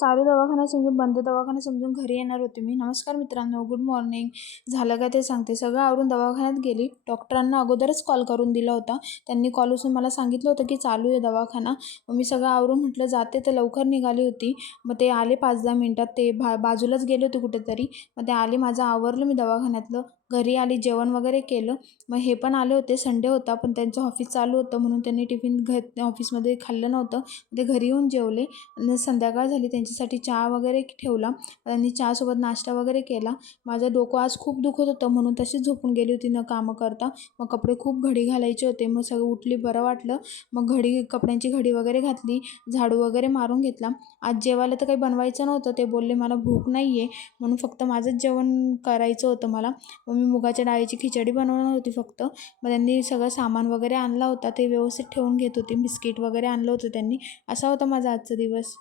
चालू दवाखाना समजून बंद दवाखाना समजून घरी येणार होते मी. नमस्कार मित्रांनो, गुड मॉर्निंग. झालं काय ते सांगते. सगळं आवरून दवाखान्यात गेली. डॉक्टरांना अगोदरच कॉल करून दिला होता. त्यांनी कॉल उचलून मला सांगितलं होतं की चालू आहे दवाखाना. मग मी सगळं आवरून म्हटलं जाते, तर लवकर निघाली होती. मग ते आले 5-10 मिनिटात. ते बाजूलाच गेले होते कुठेतरी. मग ते आले, माझं आवरलं मी दवाखान्यातलं. घरी आली, जेवण वगैरे केलं. मग हे पण आले होते, संडे होता, पण त्यांचं ऑफिस चालू होतं म्हणून त्यांनी टिफिन ऑफिसमध्ये खाल्लं नव्हतं. ते घरी येऊन जेवले. आणि संध्याकाळ झाली, त्यांच्यासाठी चहा वगैरे ठेवला. त्यांनी चहासोबत नाश्ता वगैरे केला. माझं डोकं आज खूप दुखत होतं म्हणून तशीच झोपून गेली होती न कामं करता. मग कपडे खूप घडी घालायचे होते. मग सगळं उठली, बरं वाटलं. मग कपड्यांची घडी वगैरे घातली, झाडू वगैरे मारून घेतला. आज जेवायला तर काही बनवायचं नव्हतं. ते बोलले मला भूक नाही आहे, म्हणून फक्त माझंच जेवण करायचं होतं मला. मग मी मुगाच्या डाळीची खिचडी बनवणार होती फक्त. मग त्यांनी सगळं सामान वगैरे आणला होता, ते व्यवस्थित ठेवून घेत होते. बिस्किट वगैरे आणलं होतं त्यांनी. असा होता माझा आजचा दिवस.